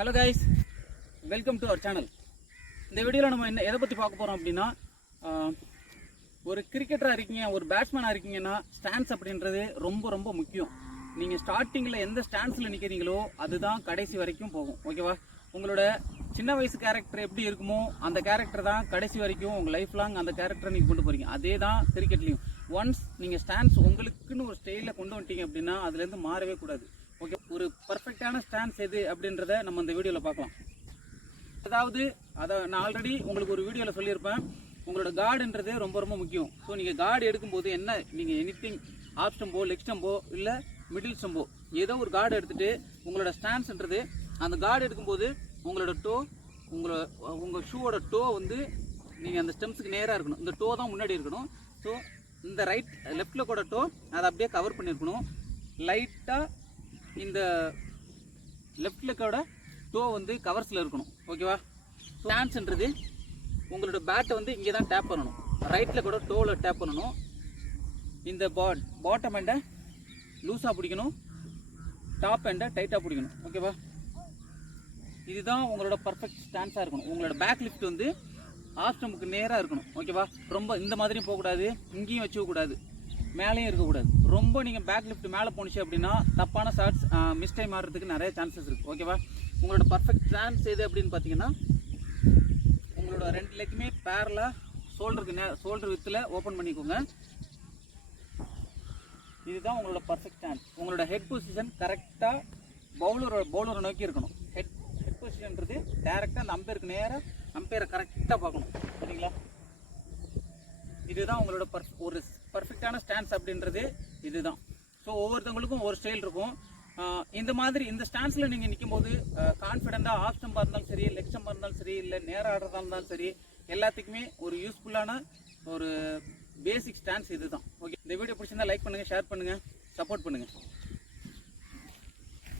Hello guys, welcome to our channel. இந்த வீடியோவில் நம்ம எதை பற்றி பார்க்க போகிறோம் அப்படின்னா, ஒரு கிரிக்கெட்டராக இருக்கீங்க, ஒரு பேட்ஸ்மேனாக இருக்கீங்கன்னா ஸ்டான்ஸ் அப்படின்றது ரொம்ப ரொம்ப முக்கியம். நீங்கள் ஸ்டார்டிங்கில் எந்த ஸ்டான்ஸில் நிற்கிறீங்களோ அதுதான் கடைசி வரைக்கும் போகும். ஓகேவா? உங்களோட சின்ன வயசு கேரக்டர் எப்படி இருக்குமோ அந்த கேரக்டர் தான் கடைசி வரைக்கும் உங்கள் லைஃப் லாங் அந்த கேரக்டரை நீங்கள் கொண்டு போகிறீங்க. அதே தான் கிரிக்கெட்லேயும். ஒன்ஸ் நீங்கள் ஸ்டான்ஸ் உங்களுக்குன்னு ஒரு ஸ்டைலில் கொண்டு வந்துட்டீங்க அப்படின்னா அதுலேருந்து மாறவே கூடாது. ஓகே, ஒரு பர்ஃபெக்டான ஸ்டான்ஸ் எது அப்படின்றத நம்ம இந்த வீடியோவில் பார்க்கலாம். அதை நான் ஆல்ரெடி உங்களுக்கு ஒரு வீடியோவில் சொல்லியிருப்பேன். உங்களோட கார்டுன்றது ரொம்ப ரொம்ப முக்கியம். ஸோ நீங்கள் கார்டு எடுக்கும்போது என்ன, நீங்கள் எனிதிங் ஆஃப் ஸ்டம்போ, லெக் ஸ்டம்போ, இல்லை மிடில் ஸ்டம்போ, ஏதோ ஒரு கார்டு எடுத்துகிட்டு உங்களோட ஸ்டான்ஸ்ன்றது அந்த கார்டு எடுக்கும்போது உங்களோட டோ, உங்கள் ஷூவோட டோ வந்து நீங்கள் அந்த ஸ்டெம்ஸுக்கு நேராக இருக்கணும். இந்த டோ தான் முன்னாடி இருக்கணும். ஸோ இந்த லெஃப்டில் கூட டோ அதை அப்படியே கவர் பண்ணியிருக்கணும். லைட்டாக இந்த லெஃப்ட் லெக்கோட டோ வந்து கவர்ஸில் இருக்கணும். ஓகேவா? ஸ்டான்ஸ்ன்றது உங்களோட பேட்டை வந்து இங்கே தான் டேப் பண்ணணும். ரைட்டில் கூட டோவில் டேப் பண்ணணும். இந்த பாட்டம் எண்டை லூஸாக பிடிக்கணும், டாப் எண்டை டைட்டாக பிடிக்கணும். ஓகேவா? இதுதான் உங்களோட பர்ஃபெக்ட் ஸ்டான்ஸாக இருக்கணும். உங்களோட பேக் லிஃப்ட் வந்து ஆஃப் ஸ்டம்புக்கு நேராக இருக்கணும். ஓகேவா? ரொம்ப இந்த மாதிரியும் போகக்கூடாது, இங்கேயும் வச்சுக்கக்கூடாது, மேலேயும் இருக்கக்கூடாது. ரொம்ப நீங்கள் பேக் லிஃப்ட் மேலே போணுச்சு அப்படின்னா தப்பான ஷாட்ஸ் மிஸ்டேக் மாறுறதுக்கு நிறைய சான்சஸ் இருக்குது. ஓகேவா? உங்களோட பர்ஃபெக்ட் ஸ்டான்ஸ் எது அப்படின்னு பார்த்தீங்கன்னா, உங்களோட ரெண்டு லெக்குமே பேரலாக ஷோல்டர் வித்தில் ஓப்பன் பண்ணிக்கோங்க. இதுதான் உங்களோட பர்ஃபெக்ட் ஸ்டான்ஸ். உங்களோட ஹெட் பொசிஷன் கரெக்டாக பவுலரை நோக்கி இருக்கணும். ஹெட் பொசிஷன்றது டேரெக்டாக அந்த அம்பையருக்கு நேராக அம்பையரை கரெக்டாக பார்க்கணும். சரிங்களா? இதுதான் உங்களோட ஒரு பர்ஃபெக்டான ஸ்டான்ஸ் அப்படின்றது இதுதான். ஸோ ஒவ்வொருத்தவங்களுக்கும் ஒரு ஸ்டைல் இருக்கும். இந்த ஸ்டான்ஸில் நீங்கள் நிற்கும் போது கான்ஃபிடென்ட்டாக ஆஃப் ஸ்டம்பாக இருந்தாலும் சரி, லெக் ஸ்டம்பாக இருந்தாலும் சரி, இல்லை நேராக ஆடுறதா இருந்தாலும் சரி, எல்லாத்துக்குமே ஒரு யூஸ்ஃபுல்லான ஒரு பேசிக் ஸ்டான்ஸ் இதுதான். ஓகே, இந்த வீடியோ பிடிச்சிருந்தா லைக் பண்ணுங்கள், ஷேர் பண்ணுங்கள், சப்போர்ட் பண்ணுங்கள்.